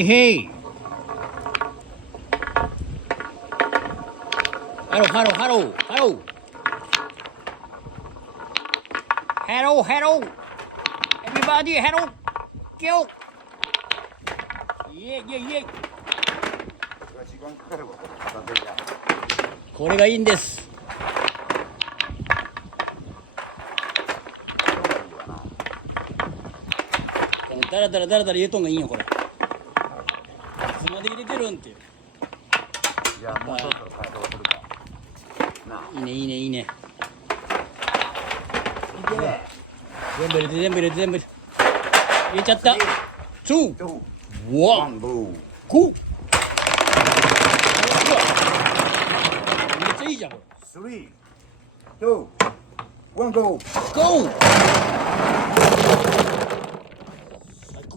へい。ハローハローハローハロー。ハローハロー。Everybody ハロー。キョイエイイエイイエイ。これがいいんです。だらだらだらだら入れとんがいいよこれ。いつまで入れてるんっていう。いやもうそろそろ解放するかな。いいねいいねいいね。全部入れて全部入れて全部入れちゃった。2、1、GO。めっちゃいいじゃんこれ。3、2、1、GO。GO。最高。